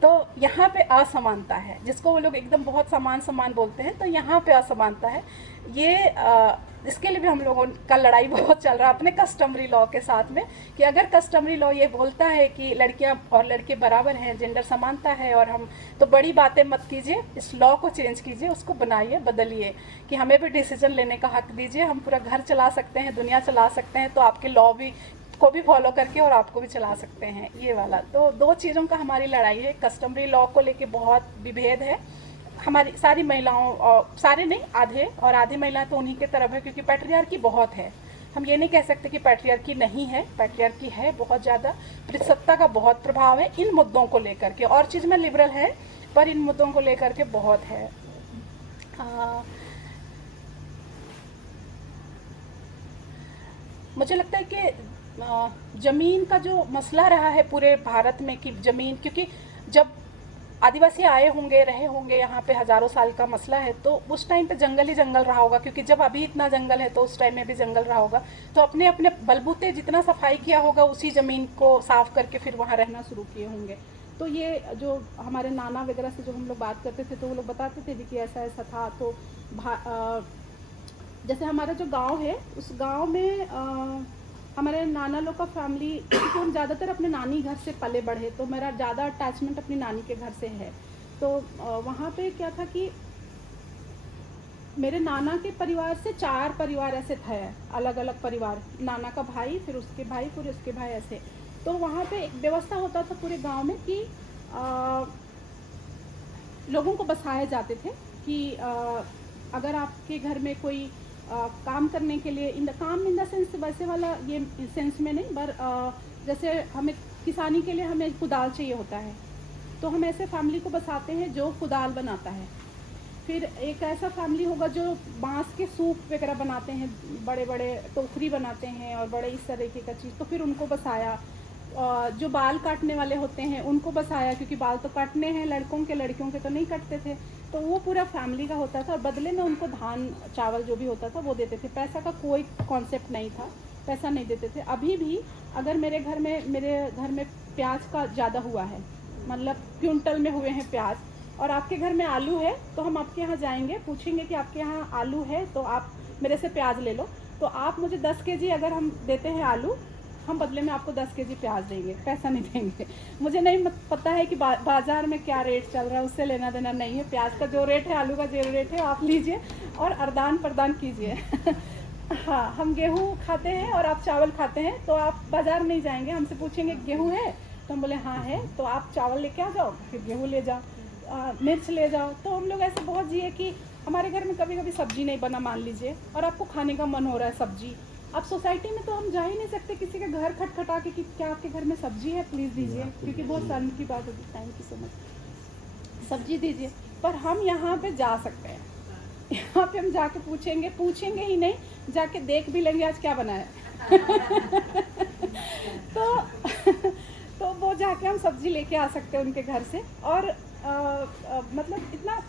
तो यहाँ पे असमानता है, जिसको वो लोग एकदम बहुत समान समान बोलते हैं, तो यहाँ पे असमानता है। ये इसके लिए भी हम लोगों का लड़ाई बहुत चल रहा है अपने कस्टमरी लॉ के साथ में, कि अगर कस्टमरी लॉ ये बोलता है कि लड़कियां और लड़के बराबर हैं, जेंडर समानता है, और हम तो बड़ी बातें मत कीजिए, इस लॉ को चेंज कीजिए, उसको बनाइए, बदलिए, कि हमें भी डिसीजन लेने का हक दीजिए, हम पूरा घर चला सकते हैं, दुनिया चला सकते हैं, तो आपके लॉ भी को भी फॉलो करके और आपको भी चला सकते हैं, ये वाला। तो दो चीज़ों का हमारी लड़ाई है। कस्टमरी लॉ को लेके बहुत विभेद है। हमारी सारी महिलाओं, और सारे नहीं, आधे और आधी महिलाएं तो उन्हीं के तरफ है, क्योंकि पैट्रियार्की बहुत है। हम ये नहीं कह सकते कि पैट्रियार्की नहीं है, पैट्रियार्की है बहुत ज़्यादा। सत्ता का बहुत प्रभाव है इन मुद्दों को लेकर के, और चीज़ में लिबरल है, पर इन मुद्दों को लेकर के बहुत है। मुझे लगता है कि ज़मीन का जो मसला रहा है पूरे भारत में, कि ज़मीन, क्योंकि जब आदिवासी आए होंगे, रहे होंगे यहाँ पे, हज़ारों साल का मसला है, तो उस टाइम पे जंगल ही जंगल रहा होगा, क्योंकि जब अभी इतना जंगल है तो उस टाइम में भी जंगल रहा होगा। तो अपने अपने बलबूते जितना सफाई किया होगा, उसी ज़मीन को साफ़ करके फिर वहाँ रहना शुरू किए होंगे। तो ये जो हमारे नाना वगैरह से जो हम लोग बात करते थे, तो वो लोग बताते थे कि ऐसा ऐसा था। तो जैसे हमारा जो गाँव है, उस गाँव में हमारे नाना लोग का फैमिली, क्योंकि हम ज़्यादातर अपने नानी घर से पले बढ़े, तो मेरा ज़्यादा अटैचमेंट अपनी नानी के घर से है। तो वहाँ पे क्या था कि मेरे नाना के परिवार से 4 परिवार ऐसे थे, अलग अलग परिवार, नाना का भाई, फिर उसके भाई, फिर उसके भाई, ऐसे। तो वहाँ पे एक व्यवस्था होता था पूरे गांव में कि लोगों को बसाए जाते थे कि अगर आपके घर में कोई काम करने के लिए, काम इन द सेंस वैसे वाला ये सेंस में नहीं, पर जैसे हमें किसानी के लिए हमें कुदाल चाहिए होता है, तो हम ऐसे फैमिली को बसाते हैं जो कुदाल बनाता है। फिर एक ऐसा फैमिली होगा जो बांस के सूप वगैरह बनाते हैं, बड़े बड़े टोकरी बनाते हैं और बड़े इस तरीके का चीज़, तो फिर उनको बसाया। जो बाल काटने वाले होते हैं उनको बसाया, क्योंकि बाल तो काटने हैं लड़कों के, लड़कियों के तो नहीं कटते थे। तो वो पूरा फैमिली का होता था, और बदले में उनको धान चावल जो भी होता था वो देते थे। पैसा का कोई कॉन्सेप्ट नहीं था, पैसा नहीं देते थे। अभी भी अगर मेरे घर में प्याज का ज़्यादा हुआ है, मतलब क्विंटल में हुए हैं प्याज, और आपके घर में आलू है, तो हम आपके यहाँ जाएंगे, पूछेंगे कि आपके यहाँ आलू है तो आप मेरे से प्याज ले लो। तो आप मुझे 10 केजी अगर हम देते हैं आलू, हम बदले में आपको 10 केजी प्याज देंगे, पैसा नहीं देंगे। मुझे नहीं पता है कि बाज़ार में क्या रेट चल रहा है, उससे लेना देना नहीं है। प्याज का जो रेट है, आलू का जो रेट है, आप लीजिए और आदान प्रदान कीजिए। हाँ, हम गेहूँ खाते हैं और आप चावल खाते हैं, तो आप बाज़ार नहीं जाएंगे, हमसे पूछेंगे गेहूँ है, तो हम बोले हाँ है, तो आप चावल लेके आ जाओ, फिर गेहूँ ले जाओ, मिर्च ले जाओ। तो हम लोग ऐसे बहुत जिए कि हमारे घर में कभी कभी सब्जी नहीं बना, मान लीजिए, और आपको खाने का मन हो रहा है सब्जी। अब सोसाइटी में तो हम जा ही नहीं सकते किसी के घर खटखटा के कि क्या आपके घर में सब्जी है, प्लीज़ दीजिए, क्योंकि बहुत शर्म की बात होगी। थैंक यू सो मच, सब्जी दीजिए। पर हम यहाँ पे जा सकते हैं, यहाँ पे हम जाके पूछेंगे ही नहीं, जाके देख भी लेंगे आज क्या बनाया। तो वो जाके हम सब्जी लेके आ सकते हैं उनके घर से। और मतलब इतना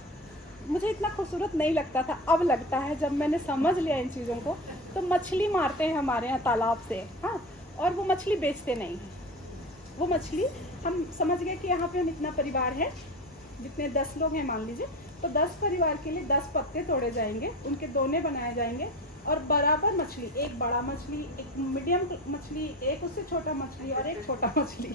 मुझे इतना खूबसूरत नहीं लगता था, अब लगता है जब मैंने समझ लिया इन चीज़ों को। तो मछली मारते हैं हमारे यहाँ तालाब से, हाँ, और वो मछली बेचते नहीं हैं। वो मछली हम समझ गए कि यहाँ पे हम इतना परिवार है, जितने 10 लोग हैं मान लीजिए, तो 10 परिवार के लिए 10 पत्ते तोड़े जाएंगे, उनके दोने बनाए जाएंगे, और बराबर मछली, एक बड़ा मछली, एक मीडियम मछली, एक उससे छोटा मछली और एक छोटा मछली,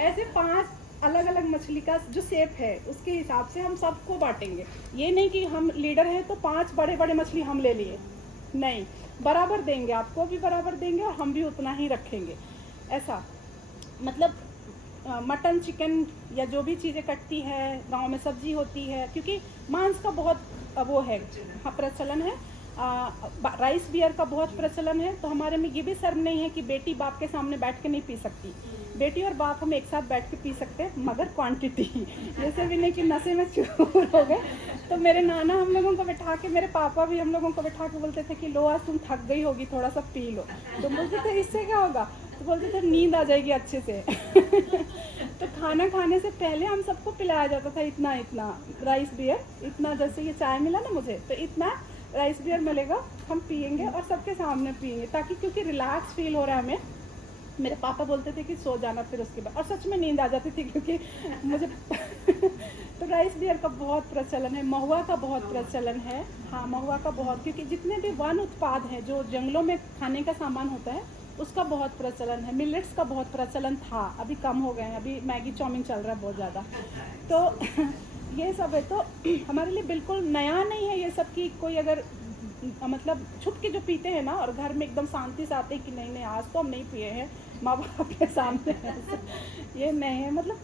ऐसे 5 अलग अलग मछली का जो शेप है उसके हिसाब से हम सबको बांटेंगे। ये नहीं कि हम लीडर हैं तो 5 बड़े बड़े मछली हम ले लिए, नहीं, बराबर देंगे, आपको भी बराबर देंगे और हम भी उतना ही रखेंगे। ऐसा मतलब मटन, चिकन या जो भी चीज़ें कटती है, गांव में सब्जी होती है, क्योंकि मांस का बहुत वो है, हाँ, प्रचलन है। राइस बियर का बहुत प्रचलन है। तो हमारे में ये भी शर्म नहीं है कि बेटी बाप के सामने बैठ के नहीं पी सकती। बेटी और बाप हम एक साथ बैठ के पी सकते हैं, मगर क्वांटिटी, जैसे भी नहीं कि नशे में चूर हो गए। तो मेरे नाना हम लोगों को बैठा के, मेरे पापा भी हम लोगों को बैठा के बोलते थे कि लो आज तुम थक गई होगी, थोड़ा सा पी लो। तो बोलते थे इससे क्या होगा, तो बोलते थे नींद आ जाएगी अच्छे से। तो खाना खाने से पहले हम सबको पिलाया जाता था इतना इतना राइस बियर, इतना, जैसे ये चाय मिला ना मुझे, तो इतना राइस बियर मिलेगा, हम पियेंगे और सबके सामने पियेंगे, ताकि क्योंकि रिलैक्स फील हो रहा है हमें, मेरे पापा बोलते थे कि सो जाना फिर उसके बाद, और सच में नींद आ जाती थी क्योंकि मुझे तो राइस बियर का बहुत प्रचलन है, महुआ का बहुत प्रचलन है। हाँ, महुआ का बहुत, क्योंकि जितने भी वन उत्पाद हैं जो जंगलों में खाने का सामान होता है उसका बहुत प्रचलन है। मिलेट्स का बहुत प्रचलन था, अभी कम हो गए हैं, अभी मैगी चाउमीन चल रहा है बहुत ज़्यादा। तो ये सब है, तो हमारे लिए बिल्कुल नया नहीं है ये सब। कि कोई अगर मतलब छुप के जो पीते हैं ना, और घर में एकदम शांति से आते हैं कि नहीं नहीं आज तो हम नहीं पिए हैं माँ बाप के सामने, ये नहीं है। मतलब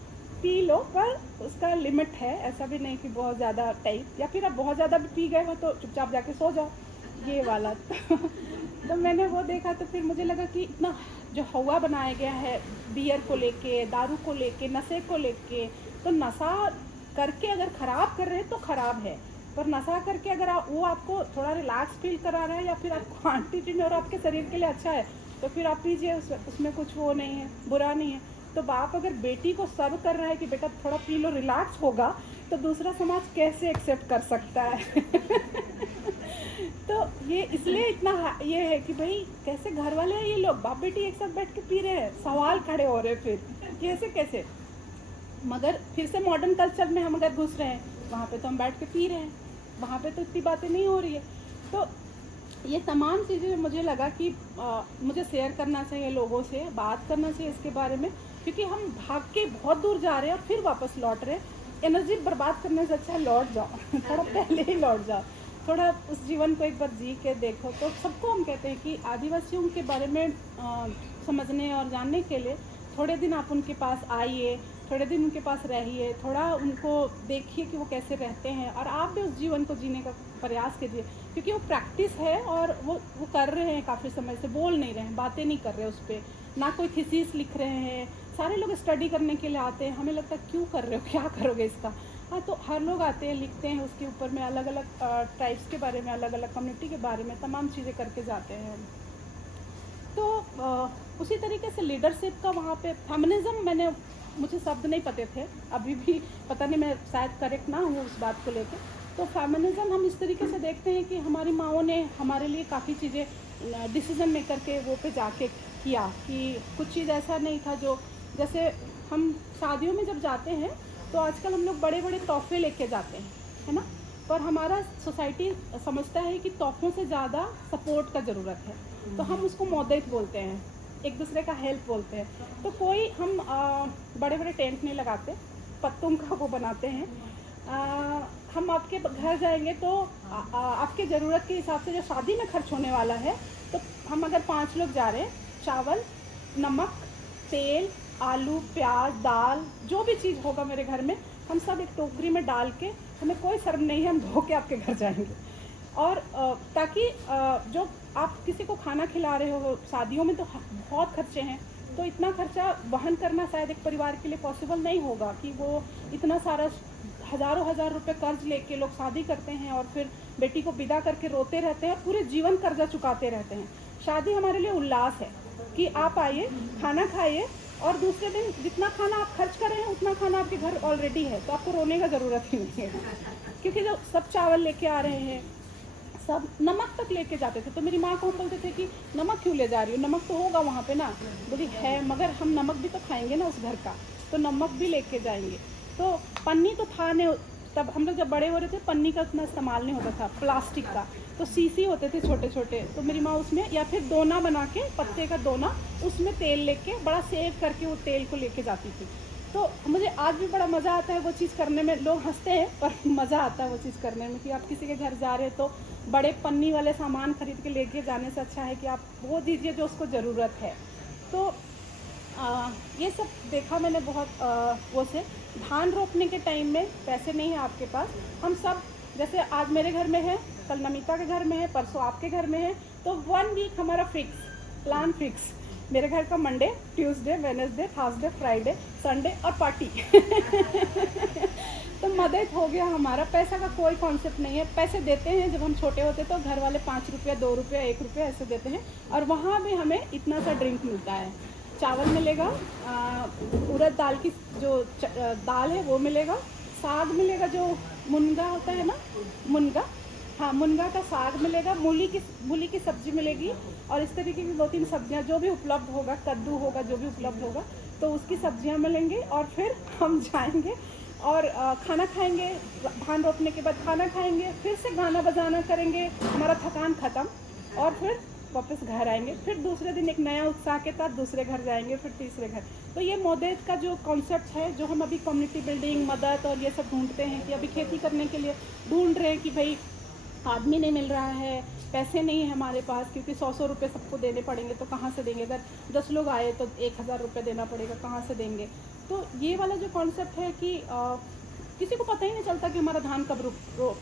पी लो, पर उसका लिमिट है, ऐसा भी नहीं कि बहुत ज़्यादा टाइप, या फिर आप बहुत ज़्यादा भी पी गए हो तो चुपचाप जाके सो जाओ, ये वाला। तो मैंने वो देखा तो फिर मुझे लगा कि इतना जो हवा बनाया गया है बियर को लेके, दारू को लेके, नशे को लेके, तो नशा करके अगर ख़राब कर रहे हैं तो ख़राब है, पर नशा करके अगर वो आपको थोड़ा रिलैक्स फील करा रहा है या फिर आपको क्वांटिटी में और आपके शरीर के लिए अच्छा है तो फिर आप पीजिए, उसमें कुछ वो नहीं है, बुरा नहीं है। तो बाप अगर बेटी को सर्व कर रहा है कि बेटा थोड़ा पी लो रिलैक्स होगा, तो दूसरा समाज कैसे एक्सेप्ट कर सकता है? तो ये इसलिए इतना ये है कि भाई कैसे घर वाले हैं ये लोग, बाप बेटी एक साथ बैठ के पी रहे हैं, सवाल खड़े हो रहे हैं फिर कैसे कैसे। मगर फिर से मॉडर्न कल्चर में हम अगर घुस रहे हैं, वहाँ पे तो हम बैठ के पी रहे हैं, वहाँ पे तो इतनी बातें नहीं हो रही है। तो ये तमाम चीज़ें मुझे लगा कि मुझे शेयर करना चाहिए, लोगों से बात करना चाहिए इसके बारे में, क्योंकि हम भाग के बहुत दूर जा रहे हैं और फिर वापस लौट रहे हैं। एनर्जी बर्बाद करने से अच्छा लौट जाओ, थोड़ा पहले ही लौट जाओ, थोड़ा उस जीवन को एक बार जी के देखो। तो सबको हम कहते हैं कि आदिवासियों के बारे में समझने और जानने के लिए थोड़े दिन आप उनके पास आइए, थोड़े दिन उनके पास रहिए, थोड़ा उनको देखिए कि वो कैसे रहते हैं, और आप भी उस जीवन को जीने का प्रयास कीजिए, क्योंकि वो प्रैक्टिस है और वो कर रहे हैं काफ़ी समय से, बोल नहीं रहे हैं, बातें नहीं कर रहे उस पर, ना कोई थीसिस लिख रहे हैं। सारे लोग स्टडी करने के लिए आते हैं, हमें लगता है क्यों कर रहे हो, क्या करोगे इसका। हाँ, तो हर लोग आते हैं, लिखते हैं उसके ऊपर में, अलग अलग ट्राइब्स के बारे में, अलग अलग कम्युनिटी के बारे में तमाम चीज़ें करके जाते हैं। तो उसी तरीके से लीडरशिप का वहाँ पे फेमिनिज्म, मुझे शब्द नहीं पते थे, अभी भी पता नहीं, मैं शायद करेक्ट ना हूँ उस बात को लेकर। तो फेमिनिज्म हम इस तरीके से देखते हैं कि हमारी माँओं ने हमारे लिए काफ़ी चीज़ें डिसीज़न मेकर के वो पे जाके किया, कि कुछ चीज़ ऐसा नहीं था जो, जैसे हम शादियों में जब जाते हैं तो आजकल हम लोग बड़े बड़े तोहफे लेके जाते हैं, है ना, पर हमारा सोसाइटी समझता है कि तोहफों से ज़्यादा सपोर्ट का ज़रूरत है, तो हम उसको मदद बोलते हैं, एक दूसरे का हेल्प बोलते हैं। तो कोई हम बड़े बड़े टेंट नहीं लगाते, पत्तों का वो बनाते हैं। हम आपके घर जाएंगे तो आपके ज़रूरत के हिसाब से जो शादी में खर्च होने वाला है, तो हम अगर 5 लोग जा रहे हैं, चावल, नमक, तेल, आलू, प्याज, दाल, जो भी चीज़ होगा मेरे घर में, हम सब एक टोकरी में डाल के, हमें कोई शर्म नहीं है, हम धो के आपके घर जाएंगे। और ताकि जो आप किसी को खाना खिला रहे हो, शादियों में तो बहुत खर्चे हैं, तो इतना खर्चा वहन करना शायद एक परिवार के लिए पॉसिबल नहीं होगा, कि वो इतना सारा हज़ारों हज़ार रुपए कर्ज लेके लोग शादी करते हैं और फिर बेटी को विदा करके रोते रहते हैं, पूरे जीवन कर्जा चुकाते रहते हैं। शादी हमारे लिए उल्लास है कि आप आइए, खाना खाइए, और दूसरे दिन जितना खाना आप खर्च कर रहे हैं उतना खाना आपके घर ऑलरेडी है, तो आपको रोने का ज़रूरत ही नहीं है। क्योंकि जब सब चावल लेके आ रहे हैं, सब नमक तक लेके जाते थे, तो मेरी माँ को हम बोलते थे कि नमक क्यों ले जा रही हो, नमक तो होगा वहाँ पे ना, बोली है मगर हम नमक भी तो खाएंगे ना उस घर का, तो नमक भी लेके जाएंगे। तो पन्नी तो था नहीं, तब हम लोग जब बड़े हो रहे थे पन्नी का उतना इस्तेमाल नहीं होता था, प्लास्टिक का, तो सीसी होते थे छोटे छोटे, तो मेरी माँ उसमें, या फिर दोना बना के, पत्ते का दोना, उसमें तेल लेके बड़ा सेव करके वो तेल को लेके जाती थी। तो मुझे आज भी बड़ा मज़ा आता है वो चीज़ करने में, लोग हंसते हैं पर मज़ा आता है वो चीज़ करने में, कि आप किसी के घर जा रहे हैं तो बड़े पन्नी वाले सामान खरीद के लेके जाने से अच्छा है कि आप वो दीजिए जो उसको ज़रूरत है। तो ये सब देखा मैंने बहुत वो से। धान रोपने के टाइम में पैसे नहीं है आपके पास, हम सब, जैसे आज मेरे घर में है, कल नमिता के घर में है, परसों आपके घर में है, तो 1 वीक हमारा फिक्स प्लान फिक्स, मेरे घर का Monday, Tuesday, Wednesday, Thursday, Friday, Sunday और पार्टी। तो मदद हो गया हमारा, पैसा का कोई कॉन्सेप्ट नहीं है। पैसे देते हैं, जब हम छोटे होते तो घर वाले 5 रुपया, 2 रुपया, 1 रुपया ऐसे देते हैं, और वहाँ भी हमें इतना सा ड्रिंक मिलता है, चावल मिलेगा, उड़द दाल की जो दाल है वो मिलेगा, साग मिलेगा, जो मुनगा होता है ना, मुनगा, हाँ, मुनगा का साग मिलेगा, मूली की सब्जी मिलेगी, और इस तरीके की 2-3 सब्जियां जो भी उपलब्ध होगा, कद्दू होगा, जो भी उपलब्ध होगा, तो उसकी सब्जियां मिलेंगी। और फिर हम जाएंगे और खाना खाएंगे, धान रोपने के बाद खाना खाएंगे, फिर से गाना बजाना करेंगे, हमारा थकान ख़त्म, और फिर वापस घर आएंगे। फिर दूसरे दिन एक नया उत्साह के साथ दूसरे घर जाएंगे, फिर तीसरे घर। तो ये मोदेत का जो कॉन्सेप्ट है, जो हम अभी कम्युनिटी बिल्डिंग, मदद और ये सब ढूंढते हैं, कि अभी खेती करने के लिए ढूंढ रहे हैं कि भाई आदमी नहीं मिल रहा है, पैसे नहीं है हमारे पास, क्योंकि 100-100 रुपये सबको देने पड़ेंगे, तो कहाँ से देंगे? अगर 10 लोग आए तो 1000 रुपये देना पड़ेगा, कहाँ से देंगे? तो ये वाला जो कॉन्सेप्ट है कि किसी को पता ही नहीं चलता कि हमारा धान कब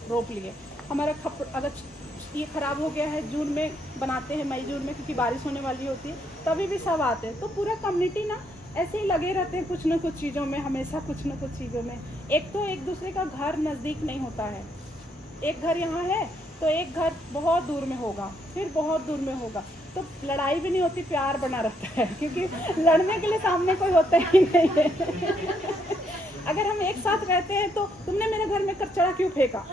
रोप लिए। हमारा अगर ये ख़राब हो गया है, जून में बनाते हैं, मई जून में, क्योंकि बारिश होने वाली होती है, तभी भी सब आते हैं। तो पूरा कम्युनिटी ना ऐसे ही लगे रहते हैं कुछ ना कुछ चीज़ों में, हमेशा कुछ ना कुछ चीज़ों में। एक तो एक दूसरे का घर नज़दीक नहीं होता है, एक घर यहाँ है तो एक घर बहुत दूर में होगा, फिर बहुत दूर में होगा, तो लड़ाई भी नहीं होती, प्यार बना रहता है, क्योंकि लड़ने के लिए सामने कोई होता ही नहीं है। अगर हम एक साथ रहते हैं तो तुमने मेरे घर में कचरा क्यों फेंका,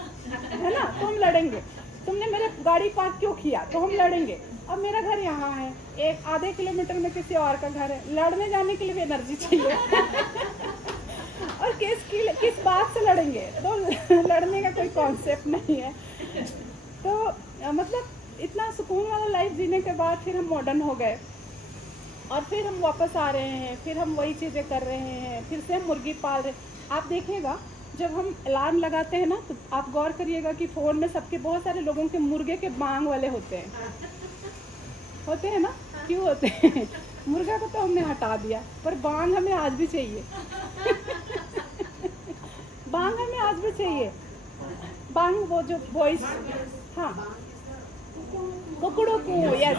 है ना, तो हम लड़ेंगे। तुमने मेरे गाड़ी पार्क क्यों किया, तो हम लड़ेंगे। अब मेरा घर यहाँ है, एक आधे किलोमीटर में किसी और का घर है, लड़ने जाने के लिए भी एनर्जी चाहिए। और किस बात से लड़ेंगे? तो लड़ने का कोई कॉन्सेप्ट नहीं है। तो मतलब इतना सुकून वाला लाइफ जीने के बाद फिर हम मॉडर्न हो गए, और फिर हम वापस आ रहे हैं, फिर हम वही चीज़ें कर रहे हैं, फिर से हम मुर्गी पाल रहे। आप देखिएगा, जब हम अलार्म लगाते हैं ना, तो आप गौर करिएगा कि फ़ोन में सबके, बहुत सारे लोगों के मुर्गे के बांग वाले होते हैं ना। क्यों होते हैं? मुर्गा को तो हमने हटा दिया, पर बांग हमें आज भी चाहिए। बांग हमें आज भी चाहिए। बांग, वो जो वॉइस, हाँ, कुकड़ू कू, यस।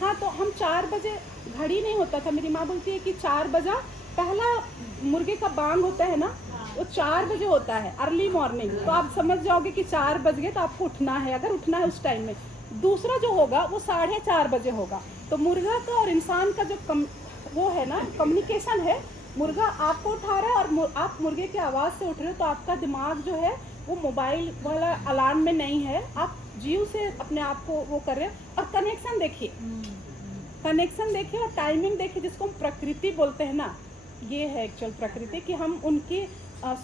हाँ, तो हम 4 बजे, घड़ी नहीं होता था, मेरी माँ बोलती है कि 4 बजा पहला मुर्गे का बांग होता है ना, वो 4 बजे होता है, अर्ली मॉर्निंग। तो आप समझ जाओगे कि 4 बज गए तो आपको उठना है, अगर उठना है उस टाइम में। दूसरा जो होगा वो 4:30 बजे होगा। तो मुर्गा का और इंसान का जो वो है ना, कम्युनिकेशन है, मुर्गा आपको उठा रहा है और आप मुर्गे की आवाज़ से उठ रहे हो, तो आपका दिमाग जो है वो मोबाइल वाला अलार्म में नहीं है, आप जीव से अपने आप को वो कर रहे हैं। और कनेक्शन देखिए और टाइमिंग देखिए, जिसको हम प्रकृति बोलते हैं ना, ये है एक्चुअल प्रकृति, कि हम उनकी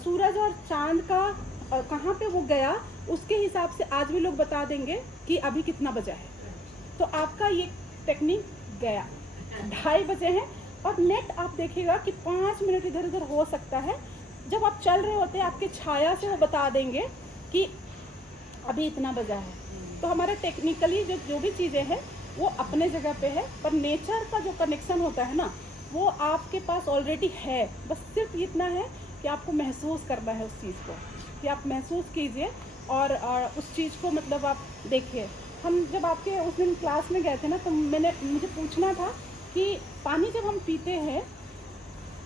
सूरज और चांद का कहाँ पे वो गया, उसके हिसाब से आज भी लोग बता देंगे कि अभी कितना बजा है। तो आपका ये टेक्निक गया, 2:30 बजे हैं, और नेट आप देखिएगा कि 5 मिनट इधर उधर हो सकता है। जब आप चल रहे होते हैं, आपके छाया से वो बता देंगे कि अभी इतना बजा है। तो हमारा टेक्निकली जो भी चीज़ें हैं वो अपने जगह पे है, पर नेचर का जो कनेक्शन होता है ना, वो आपके पास ऑलरेडी है। बस सिर्फ इतना है कि आपको महसूस करना है उस चीज़ को, कि आप महसूस कीजिए और उस चीज़ को मतलब आप देखिए। हम जब आपके उस दिन क्लास में गए थे ना, तो मुझे पूछना था कि पानी जब हम पीते हैं,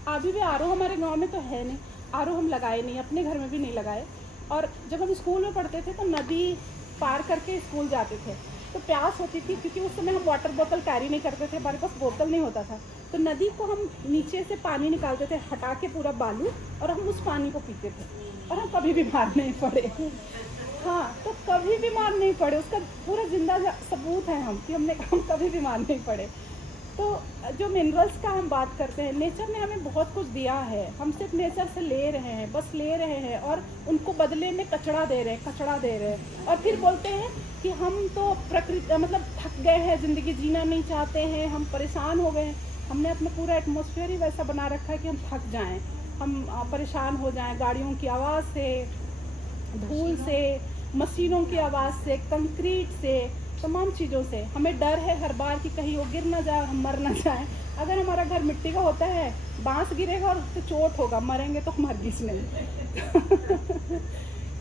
अभी भी आरओ हमारे गांव में तो है नहीं, आरओ हम लगाए नहीं, अपने घर में भी नहीं लगाए। और जब हम स्कूल में पढ़ते थे तो नदी पार करके स्कूल जाते थे, तो प्यास होती थी, क्योंकि उस समय हम वाटर बोतल कैरी नहीं करते थे, हमारे पास बोतल नहीं होता था। तो नदी को हम नीचे से पानी निकालते थे, हटा के पूरा बालू, और हम उस पानी को पीते थे, और हम कभी बीमार नहीं पड़े। हाँ, तो कभी बीमार नहीं पड़े, उसका पूरा जिंदा सबूत है हम, कि हम कभी बीमार नहीं पड़े। तो जो मिनरल्स का हम बात करते हैं, नेचर ने हमें बहुत कुछ दिया है, हम सिर्फ नेचर से ले रहे हैं, बस ले रहे हैं, और उनको बदले में कचरा दे रहे हैं, और फिर बोलते हैं कि हम तो प्रकृति मतलब थक गए हैं, ज़िंदगी जीना नहीं चाहते हैं, हम परेशान हो गए हैं। हमने अपना पूरा एटमॉस्फेयर ही वैसा बना रखा है कि हम थक जाएं, हम परेशान हो जाएं, गाड़ियों की आवाज़ से, धूल से, मशीनों की आवाज़ से, कंक्रीट से, तमाम चीज़ों से। हमें डर है हर बार कि कहीं वो गिर ना जाए, हम मर ना जाए। अगर हमारा घर मिट्टी का होता है, बांस गिरेगा और उससे चोट होगा, मरेंगे तो हम हरगिज़ नहीं।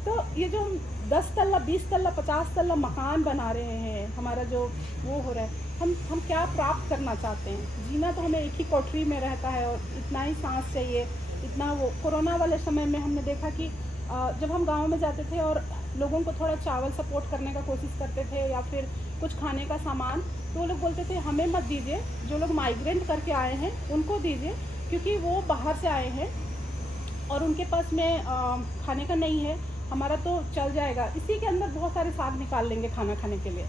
तो ये जो हम 10 तल्ला, 20 तल्ला, 50 तल्ला मकान बना रहे हैं, हमारा जो वो हो रहा है, हम क्या प्राप्त करना चाहते हैं? जीना तो हमें एक ही कोठरी में रहता है, और इतना ही सांस चाहिए, इतना वो। कोरोना वाले समय में हमने देखा कि जब हम गांव में जाते थे और लोगों को थोड़ा चावल सपोर्ट करने का कोशिश करते थे, या फिर कुछ खाने का सामान, तो वो लोग बोलते थे हमें मत दीजिए, जो लोग माइग्रेंट करके आए हैं उनको दीजिए, क्योंकि वो बाहर से आए हैं और उनके पास में खाने का नहीं है, हमारा तो चल जाएगा, इसी के अंदर बहुत सारे साग निकाल लेंगे खाना खाने के लिए,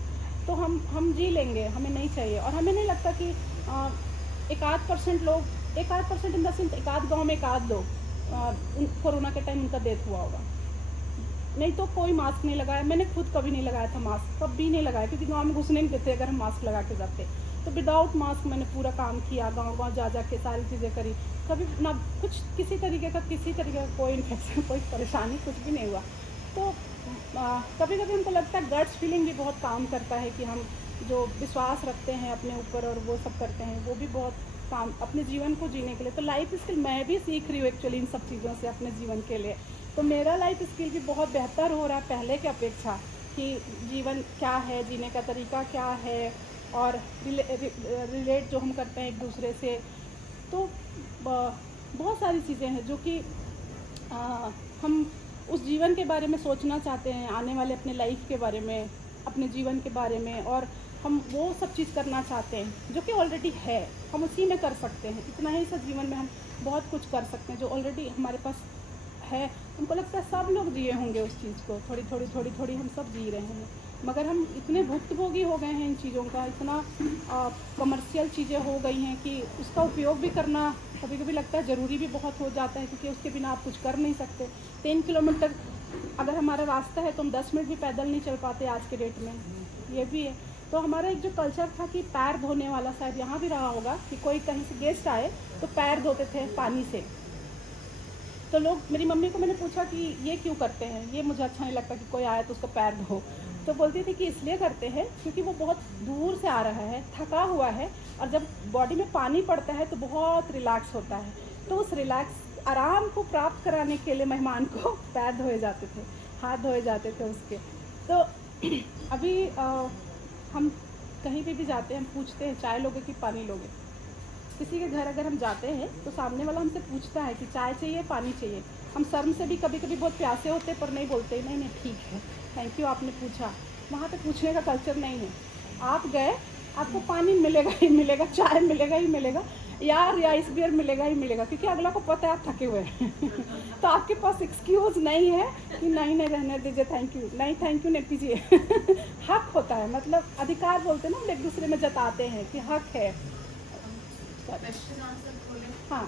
तो हम जी लेंगे, हमें नहीं चाहिए। और हमें नहीं लगता कि एक आध परसेंट लोग, एक आध परसेंट इन द सेंस एक आध गाँव में एक आध लोग कोरोना के टाइम उनका डेथ हुआ होगा, नहीं तो कोई मास्क नहीं लगाया। मैंने खुद कभी नहीं लगाया था मास्क, कभी नहीं लगाया, क्योंकि गांव में घुसने नहीं देते अगर हम मास्क लगा के जाते। तो विदाउट मास्क मैंने पूरा काम किया, गांव जा के सारी चीज़ें करी, कभी ना कुछ किसी तरीके का कोई इन्फेक्शन, कोई परेशानी कुछ भी नहीं हुआ। तो कभी कभी हमको लगता है गट्स फीलिंग भी बहुत काम करता है, कि हम जो विश्वास रखते हैं अपने ऊपर और वो सब करते हैं, वो भी बहुत काम अपने जीवन को जीने के लिए। तो लाइफ स्किल मैं भी सीख रही हूँ एक्चुअली इन सब चीज़ों से अपने जीवन के लिए। तो मेरा लाइफ स्किल भी बहुत बेहतर हो रहा है पहले के अपेक्षा, कि जीवन क्या है, जीने का तरीका क्या है, और रिलेट जो हम करते हैं एक दूसरे से। तो बहुत सारी चीज़ें हैं जो कि हम उस जीवन के बारे में सोचना चाहते हैं, आने वाले अपने लाइफ के बारे में, अपने जीवन के बारे में, और हम वो सब चीज़ करना चाहते हैं जो कि ऑलरेडी है, हम उसी में कर सकते हैं। इतना ही सा जीवन में हम बहुत कुछ कर सकते हैं जो ऑलरेडी हमारे पास है। हमको लगता है सब लोग जिए होंगे उस चीज़ को, थोड़ी थोड़ी हम सब जी रहे हैं, मगर हम इतने भुक्तभोगी हो गए हैं इन चीज़ों का, इतना कमर्शियल चीज़ें हो गई हैं कि उसका उपयोग भी करना कभी कभी लगता है ज़रूरी भी बहुत हो जाता है, क्योंकि उसके बिना आप कुछ कर नहीं सकते। 3 किलोमीटर अगर हमारा रास्ता है तो हम 10 मिनट भी पैदल नहीं चल पाते आज के डेट में, ये भी है। तो हमारा एक जो कल्चर था कि पैर धोने वाला, शायद यहाँ भी रहा होगा, कि कोई कहीं से गेस्ट आए तो पैर धोते थे पानी से। तो लोग, मेरी मम्मी को मैंने पूछा कि ये क्यों करते हैं, ये मुझे अच्छा नहीं लगता कि कोई आया तो उसका पैर धो। तो बोलती थी कि इसलिए करते हैं क्योंकि वो बहुत दूर से आ रहा है, थका हुआ है, और जब बॉडी में पानी पड़ता है तो बहुत रिलैक्स होता है। तो उस रिलैक्स आराम को प्राप्त कराने के लिए मेहमान को पैर धोए जाते थे, हाथ धोए जाते थे उसके। तो अभी हम कहीं पे भी जाते हैं, हम पूछते हैं चाय लोगे कि पानी लोगे। किसी के घर अगर हम जाते हैं तो सामने वाला हमसे पूछता है कि चाय चाहिए, पानी चाहिए। हम शर्म से भी कभी कभी बहुत प्यासे होते पर नहीं बोलते, नहीं नहीं ठीक है, थैंक यू आपने पूछा। वहाँ पे पूछने का कल्चर नहीं है। आप गए, आपको पानी मिलेगा ही मिलेगा, चाय मिलेगा ही मिलेगा, यार राइस बियर मिलेगा ही मिलेगा, क्योंकि अगला को पता है आप थके हुए हैं। तो आपके पास एक्सक्यूज़ नहीं है कि नहीं नहीं रहने दीजिए, थैंक यू नहीं, थैंक यू नहीं कीजिए। हक होता है, मतलब अधिकार बोलते हैं ना, हम एक दूसरे में जताते हैं कि हक है। हाँ।